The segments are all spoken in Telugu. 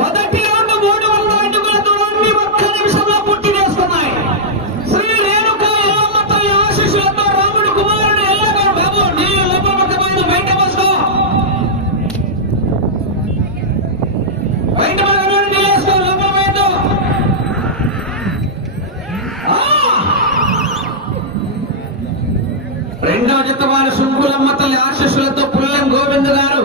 మొదటి రౌండ్ 300 అడుగుల దూరాన్ని 1 నిమిషంలో పూర్తి చేస్తున్నాయి. శ్రీ రేణుకా ఎల్లమ్మ తల్లి ఆశీస్సులతో రాముడు కుమారుడు ఎల్లగారు బాబు నీళ్ళు లోపల బయట పోసుకో, బయట నీళ్ళు వేసుకో, లోపల బయట. రెండవ జత వారు సుంకులమ్మ తల్లి ఆశీస్సులతో పుల్లెం గోవింద్ గారు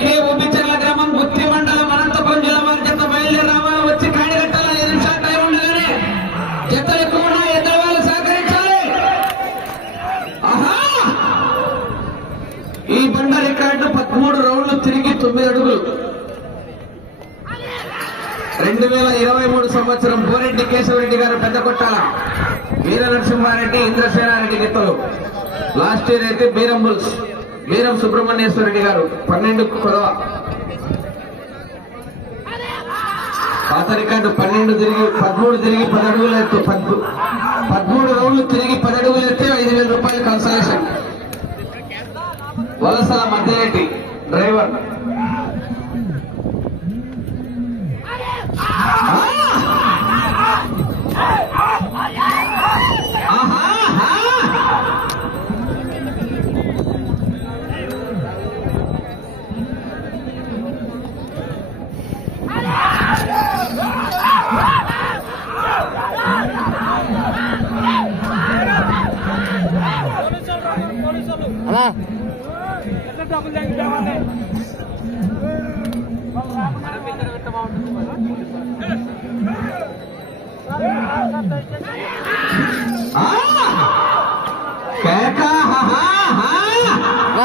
కే ఉబ్బిచర్ల గ్రామం గుత్తి మండలం అనంతపురం జిల్లా వారి జత బయలుదేరి రావాలి. వచ్చి కాడిగట్టాల 5 నిమిషాల టైం ఉండగానే జతలు ఎక్కువ ఉన్నాయి, ఇద్దరు వాళ్ళు సహకరించాలి. ఆహా, ఈ బండ రికార్డు 13 రౌండ్లు తిరిగి 9 అడుగులు. 2023 సంవత్సరం బోరెడ్డి కేశవరెడ్డి గారు పెద్దకొట్టాల, వీర నరసింహారెడ్డి, ఇంద్రసేనారెడ్డి గీతలు. లాస్ట్ ఇయర్ అయితే బీరం బుల్స్ వీరం సుబ్రహ్మణ్యేశ్వర రెడ్డి గారు 12 కొలవ. పాత రికార్డు 12 తిరిగి 13 తిరిగి 10 అడుగులు ఎత్తు, 13 రౌండ్లు తిరిగి 10 అడుగులు ఎత్తే 5,000 రూపాయలు కన్సలేషన్. వలసల మధ్యలేటి డ్రైవర్.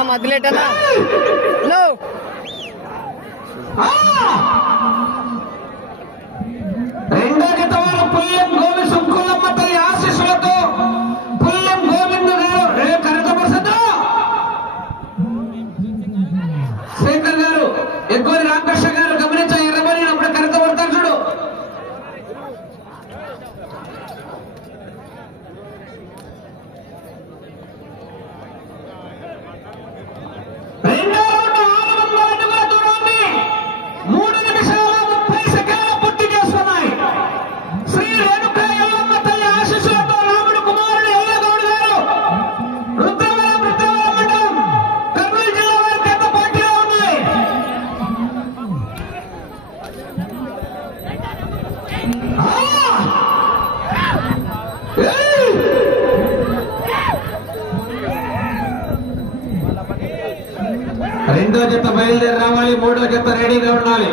మధ్యలేటనా హలో రెండో జత వారు పుల్లెం గోవింద్ సుంకులమ్మ తల్లి ఆశీస్సులతో పుల్లెం గోవింద్ గారు కనకప్రసాద్ శేఖర్ గారు, ఎగ్గోరి రామకృష్ణ గారు గమనించా. ఎర్రబడి అప్పుడు కనకపడతారు చూడు. రెండో రౌండ్ 600 అడుగుల దూరాన్ని 3 నిమిషాల 30 సెకండ్ల పూర్తి చేస్తున్నాయి. శ్రీ రేణుకా ఎల్లమ్మ తల్లి ఆశీస్సులతో రాముడు కుమారుడు ఎల్లగౌడ్ గారు రుద్రవరం మండలం కర్నూలు జిల్లా వారి పెద్ద పార్టీలో ఉన్నాయి. రెండో జత బయలుదేరి రావాలి, మూడో జత రెడీగా ఉండాలి.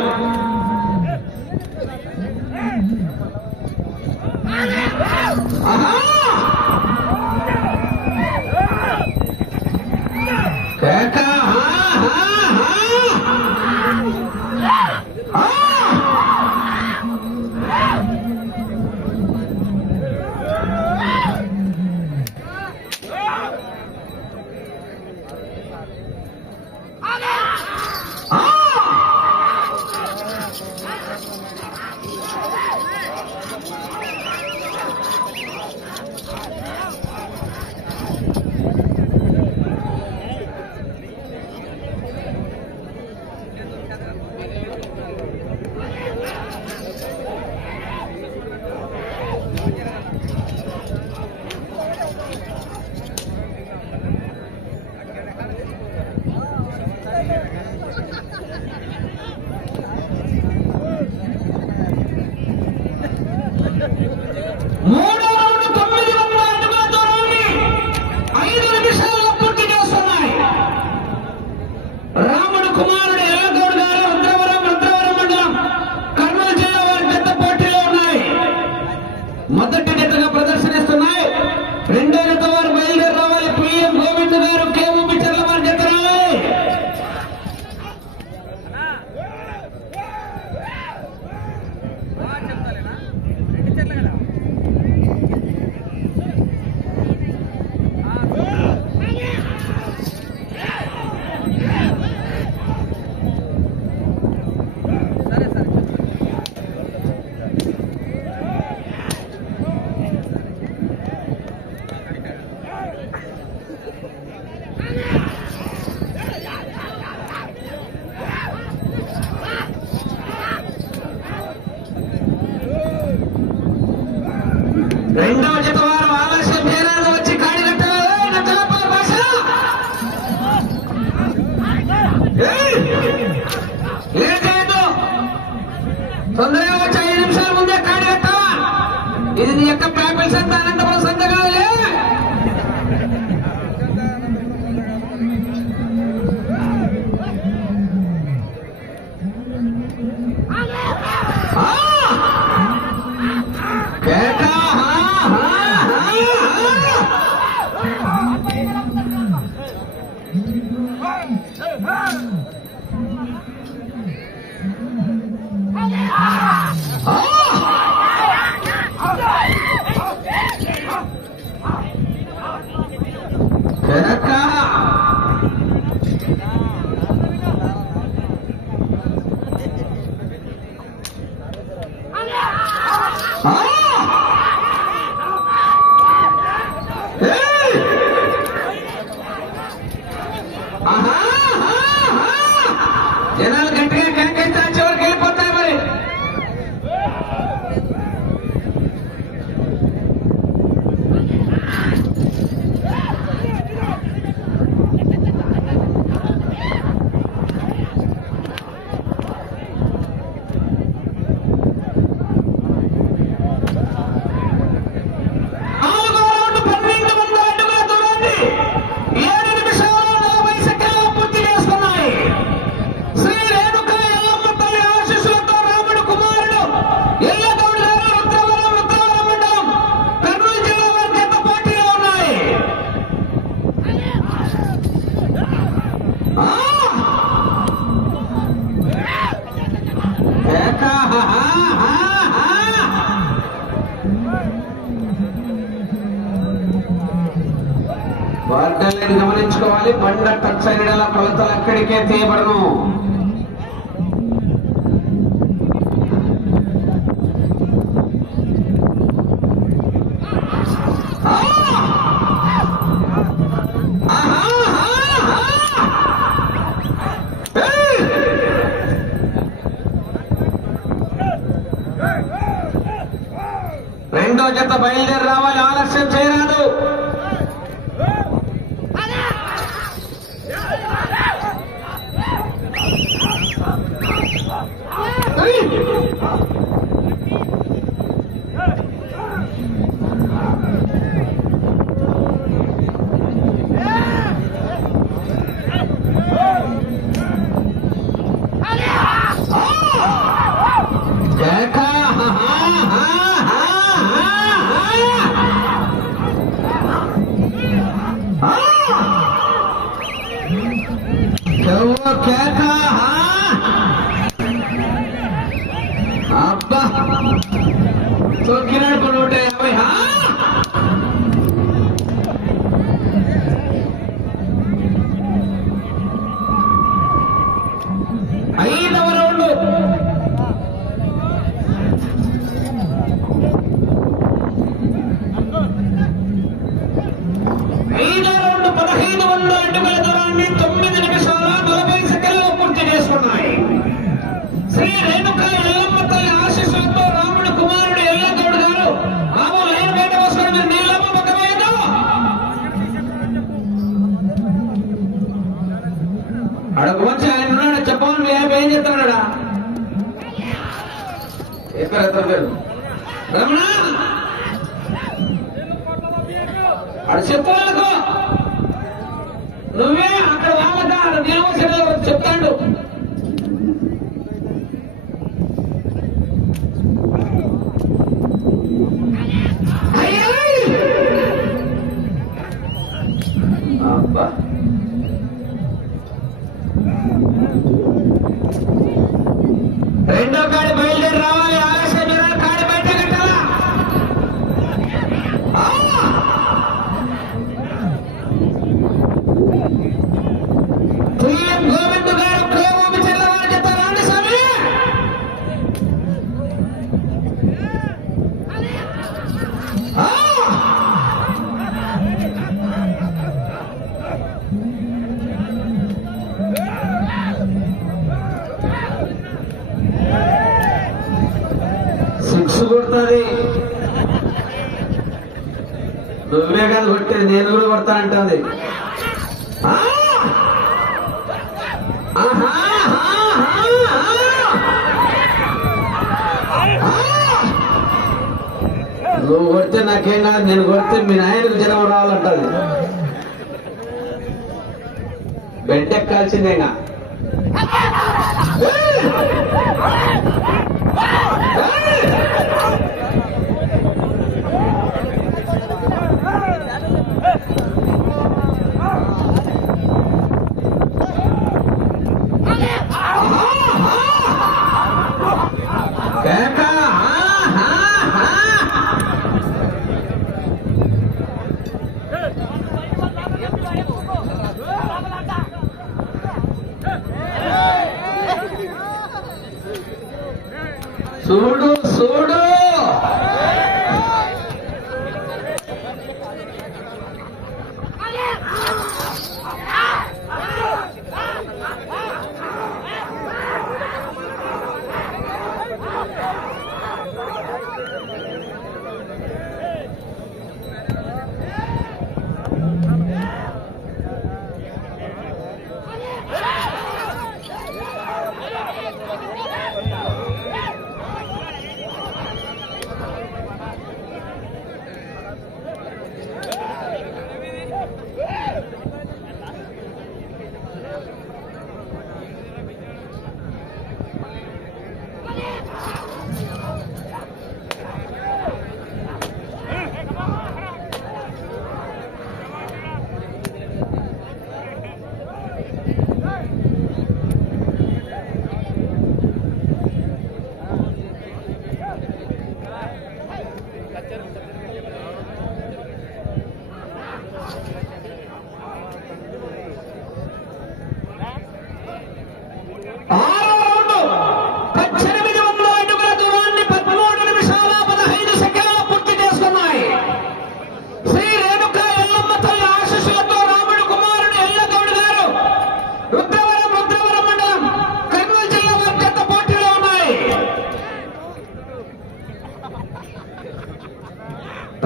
మూడో రౌండ్ 900 అడుగుల దూరాన్ని 5 నిమిషాల్లో పూర్తి చేస్తున్నాయి. రాముడు కుమారుడు ఎల్లగౌడ్ గారు రుద్రవరం మండలం కర్నూలు జిల్లా వారి పెద్ద పోటీలో ఉన్నాయి. మొదటి జతగా ప్రదర్శనిస్తున్నాయి. రెండో జత వారు బయలుదేరి రావాలి. పుల్లెం గోవింద్ గారు కే ఉబ్బిచర్ల వారి జత రావాలి. లేదు తొందరగా వచ్చి 5 నిమిషాల ముందే కాడి కట్టావా? ఇది నీ యొక్క ప్యాపిల్ సంత అనంతపురం సంత కాదులే. జనాలు గట్టిగా కనిపిస్తే చివరికి వెళ్ళిపోతాయి. మరి వార్తలను గమనించుకోవాలి. బండ టచ్ అయిన కొలతలు ఎక్కడికే తీయబడను. రెండో జత బయలుదేరి రావాలి, ఆలస్యం చేయరాదు. అబ్బా తొక్కినాడు 150. ఐదవ రౌండ్ ఐదో రౌండ్ 1500 అడుగుల దూరాన్ని 9 నిమిషాల 40 సెకండ్లు పూర్తి చేసుకున్నాయి. శ్రీ రేణుకా ఎల్లమ్మ తల్లి ఆశీస్సులతో రాముడు కుమారుడు ఎల్లగౌడ్ గారు బాబు లైన్ బయట వస్తారు. మీరు నీళ్ళమ్మ పక్కలేదు. అడుగు వచ్చి ఆయన ఉన్నాడు, చెప్పమని ఏం చెప్తాడా? ఎక్కడ రమణ అడు చెప్పు వాళ్ళకు, నువ్వే అక్కడ వాళ్ళక నియమసభలో చెప్తాడు. అబ్బా రెండో కాడి బయలుదేరి రావాలి, ఆలస్యం జనాలు కాడి బయట కట్టాలా? గోవింద్ గారు ప్రేమకు చెల్లవారు చెప్తారా స్వామి? సిక్స్ కొడుతుంది. నువ్వే కాదు కొట్టేది, నేను కూడా కొడతా అంటుంది. ఆహా నువ్వు కొడితే నాకేం కాదు, నేను కొడితే మీ నాయనకు జనం రావాలంటది. బెంటెక్కాల్సిందేగా. చూడు చూడు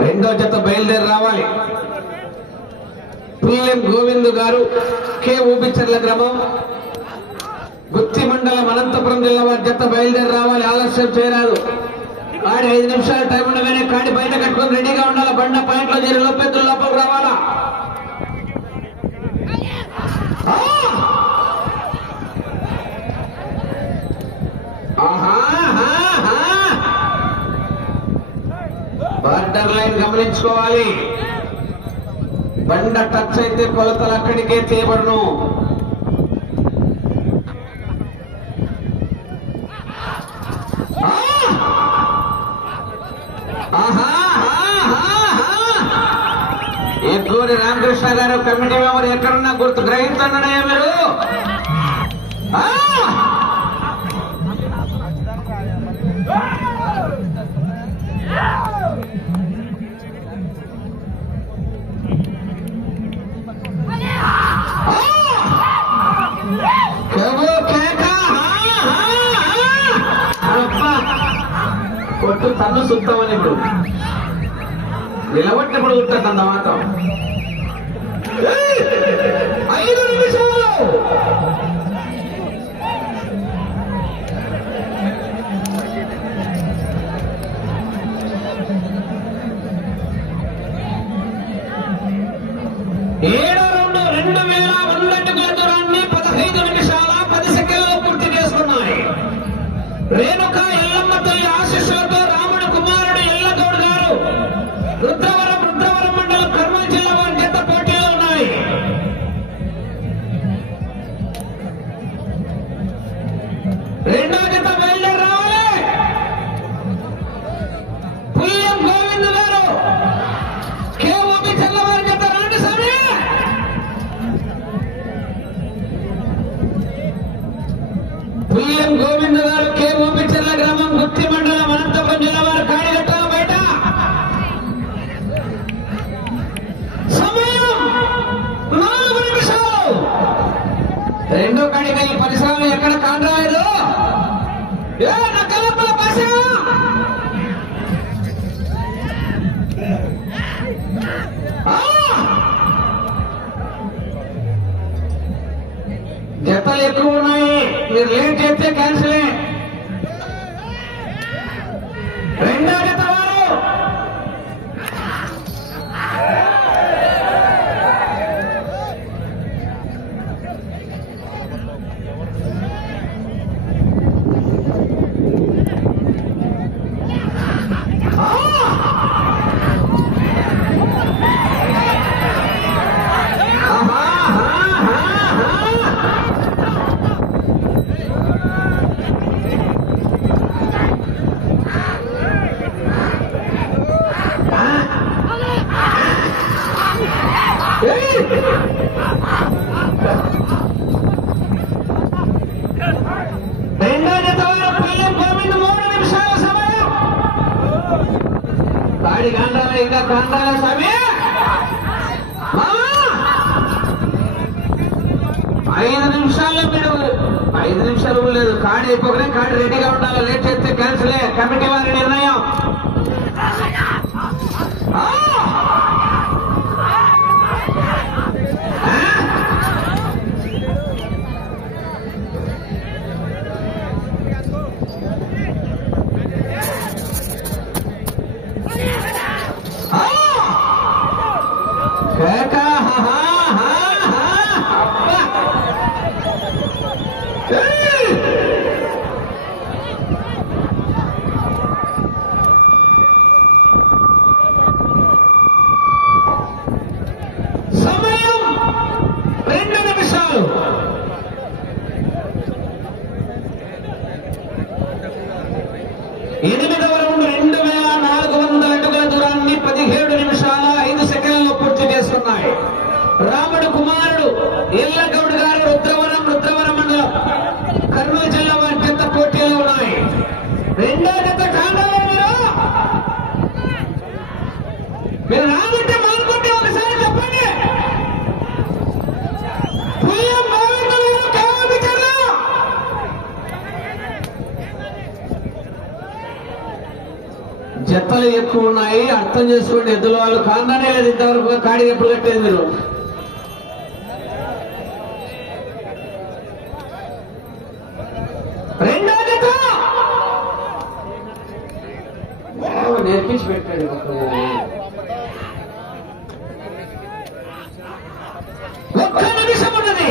రెండో జత బయలుదేరి రావాలి. పిఎం గోవింద్ గారు, కె ఊపిచర్ల గ్రామం, గుత్తి మండలం, అనంతపురం జిల్లా వారి జత బయలుదేరి రావాలి. ఆలస్యం చేయరాదు. కాడి 5 నిమిషాలు టైం ఉండగానే కాడి బయట కట్టుకొని రెడీగా ఉండాలి. బండ పాయింట్లో చేరి లోపెద్దులు లోపలికి రావాలా. బార్డర్ లైన్ గమనించుకోవాలి. బండ టచ్ అయితే కొలతలు అక్కడికే చేయబడును. ఎగ్గూరి రామకృష్ణ గారు, కమిటీ మెంబర్, ఎక్కడున్నా గుర్తు గ్రహిస్తున్నాయా మీరు? కొట్టు తన్ను సుత్తమని ఇప్పుడు నిలబట్టినప్పుడు కుట్టంత మాత్రం. 5 నిమిషాలు. ఏడో రౌండ్ 2100 అడుగుల దూరాన్ని 15 నిమిషాల 10 సెకండ్లలో పూర్తి చేసుకున్నాయి. రేణుక ఎల్లమ్మ తల్లి ఆశీస్సులతో రాముడు కుమారుడు ఎల్లగౌడ్ గారు, రుద్రవరం మండలం, కర్నూలు జిల్లా వారి జత పోటీలో ఉన్నాయి. రెండో జత బయలుదేరి రావాలి. పిఎం గోవింద్ గారు, కె ఊపిచర్ల వారి జత రండి సరే. పిఎం గోవింద్ గారు, కె ఊపిచర్ల గ్రామం, గుత్తి మండలం, అనంతపురం జిల్లా వారి కాడిగట్టాల బయట. సమయం 4 నిమిషాలు. రెండో కాడిగా ఈ పరిసరాలు ఎక్కడ కాండ్రాయలు నక్కలప్పల భాష. జతలు ఎక్కువ ఉన్నాయి. మీరు లేట్ చేస్తే క్యాన్సిలే. రెండో జత వారు రెండో జత వారు పిఎం గోవింద్ 3 నిమిషాల సమయం. కాడి కాండాల ఇంకా కాండాల సమయం 5 నిమిషాల్లో మీరు 5 నిమిషాలు లేదు. కాడి అయిపోగానే కాడి రెడీగా ఉండాలి. లేట్ చేస్తే క్యాన్సిలే. కమిటీ వారి నిర్ణయం. సమయం 2 నిమిషాలు. ఎనిమిదవ రౌండ్ 2400 అడుగుల దూరాన్ని 17 నిమిషాల 5 సెకండ్లలో పూర్తి చేస్తున్నాయి. రాముడు కుమారుడు ఎల్లగౌడ్ గారు రుద్రవరం మండలం కర్నూలు జిల్లా వారి పెద్ద పోటీలో ఉన్నాయి. రెండో జత కాండాలో మీరు రాబట్టే మానుకుంటే ఒకసారి చెప్పండి. జత్తలు ఎక్కువ ఉన్నాయి. అర్థం చేసుకోండి. ఎద్దుల వాళ్ళు కాందానే లేదు. ఇంతవరకు కాడి ఎప్పుడు కట్టేది మీరు. రెండో జత నేర్పించి పెట్టండి. ఒక్క నిమిషం ఉన్నది.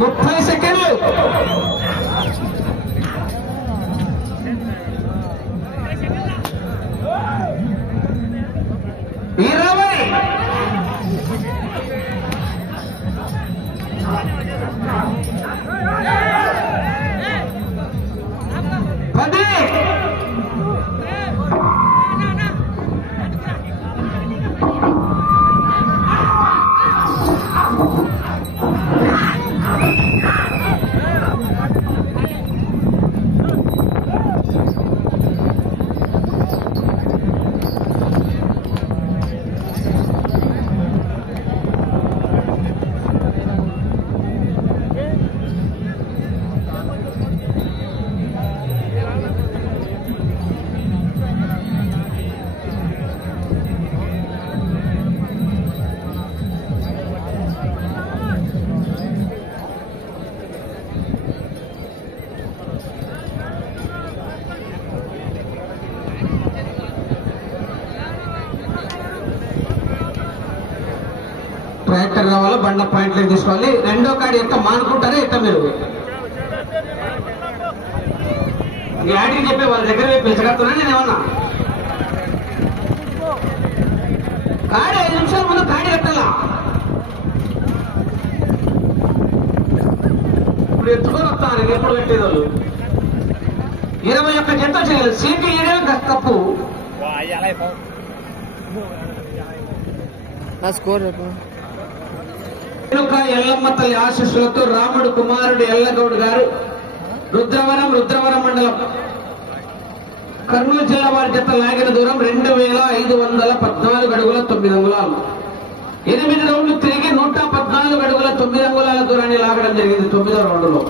ముప్పై సెకండ్లు. 20 ట్రాక్టర్ కావాలా బండ పాయింట్లకు తీసుకోవాలి. రెండో కాడి ఎంత మానుకుంటారో ఎంత మీరు యాడికి చెప్పే వాళ్ళ దగ్గర పిలిచగలుగుతున్నా. నేను ఏమన్నా కాడి 5 నిమిషాల ముందు కాడి కట్టాలా. ఇప్పుడు ఎత్తుకొని వస్తాను. నేను ఎప్పుడు కట్టేది వాళ్ళు 21 జత చేయాలి. సీటు ఏడే కప్పు స్కోర్ ఎల్లమ్మ తల్లి ఆశీస్సులతో రాముడు కుమారుడు ఎల్లగౌడ్ గారు రుద్రవరం మండలం కర్నూలు జిల్లా వారి జత లాగిన దూరం 2514 అడుగుల 9 అంగుళాలు. 8 రౌండ్లు తిరిగి 114 అడుగుల 9 అంగుళాల దూరాన్ని లాగడం జరిగింది 9వ రౌండ్లో.